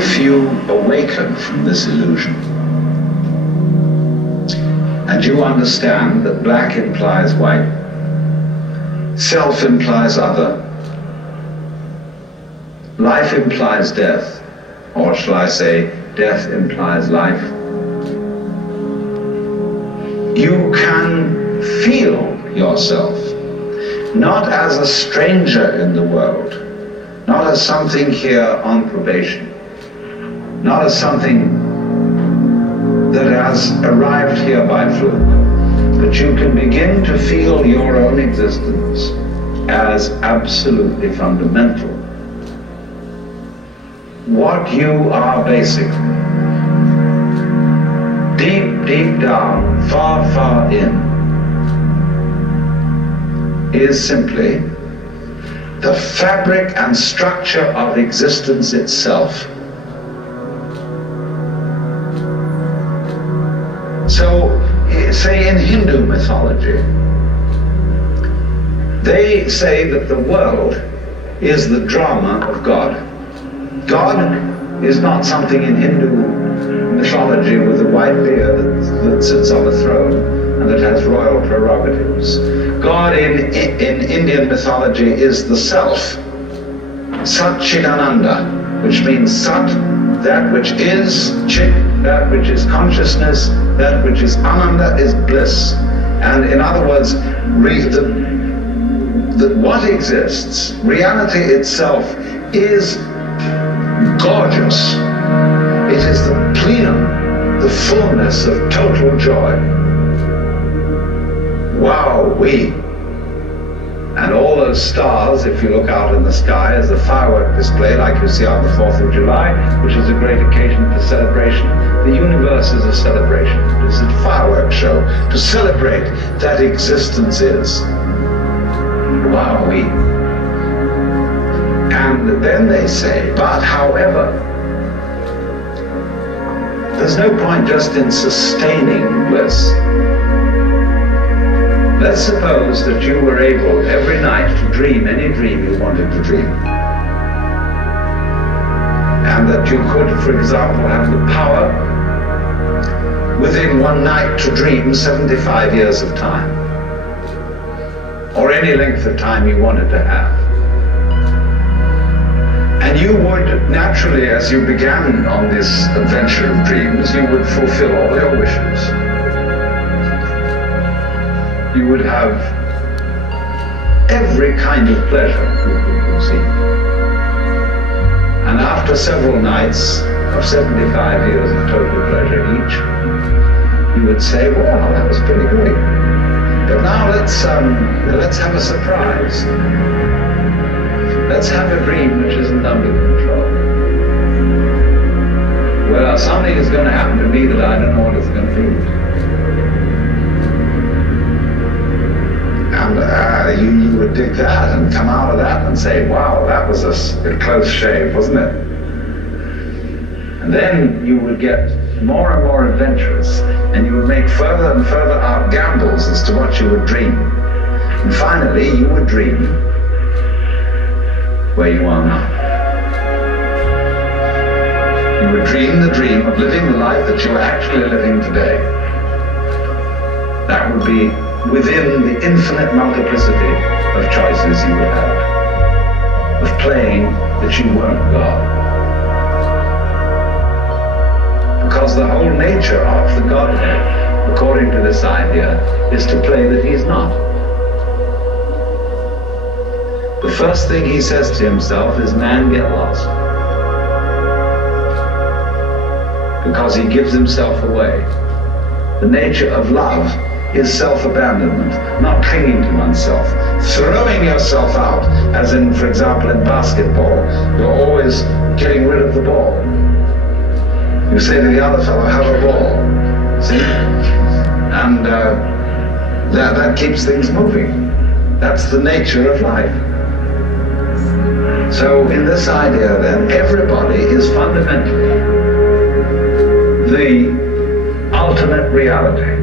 if you awaken from this illusion, and you understand that black implies white, self implies other, life implies death, or shall I say, death implies life, you can feel yourself not as a stranger in the world, not as something here on probation, not as something that has arrived here by fluke, but you can begin to feel your own existence as absolutely fundamental. What you are basically, deep, deep down, far, far in, is simply the fabric and structure of existence itself. So, say in Hindu mythology, they say that the world is the drama of God. God is not something in Hindu mythology with a white beard that sits on a throne and that has royal prerogatives. God in Indian mythology is the self, Sat Chidananda, which means Sat, that which is, Chit, that which is consciousness, that which is Ananda is bliss. And in other words, what exists, reality itself, is gorgeous. It is the plenum, the fullness of total joy. Wow-wee. And all those stars, if you look out in the sky, as a firework display like you see on the 4th of July, which is a great occasion for celebration. The universe is a celebration. It is a fireworks show to celebrate that existence is. Wow-wee. And then they say, but however, there's no point just in sustaining bliss. Let's suppose that you were able every night to dream any dream you wanted to dream. And that you could, for example, have the power within one night to dream 75 years of time. Or any length of time you wanted to have. And you would naturally, as you began on this adventure of dreams, you would fulfill all your wishes. You would have every kind of pleasure you could conceive. And after several nights of 75 years of total pleasure each, you would say, well, that was pretty great. But now let's have a surprise. Let's have a dream which isn't under control. Well, something is going to happen to me that I don't know what it's going to be. And you would dig that and come out of that and say, wow, that was a close shave, wasn't it? And then you would get more and more adventurous, and you would make further and further out gambles as to what you would dream. And finally, you would dream where you are now. You would dream the dream of living the life that you are actually living today. That would be within the infinite multiplicity of choices you would have, of playing that you weren't God. Because the whole nature of the Godhead, according to this idea, is to play that he's not. The first thing he says to himself is, man, get lost. Because he gives himself away. The nature of love is self-abandonment, not clinging to oneself, throwing yourself out, as in, for example, in basketball, you're always getting rid of the ball. You say to the other fellow, have a ball, see? And that keeps things moving. That's the nature of life. So in this idea then, everybody is fundamentally the ultimate reality.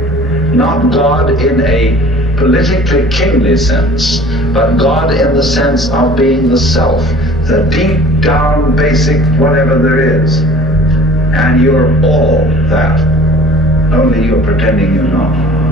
Not God in a politically kingly sense, but God in the sense of being the self, the deep down basic whatever there is. And you're all that. Only you're pretending you're not.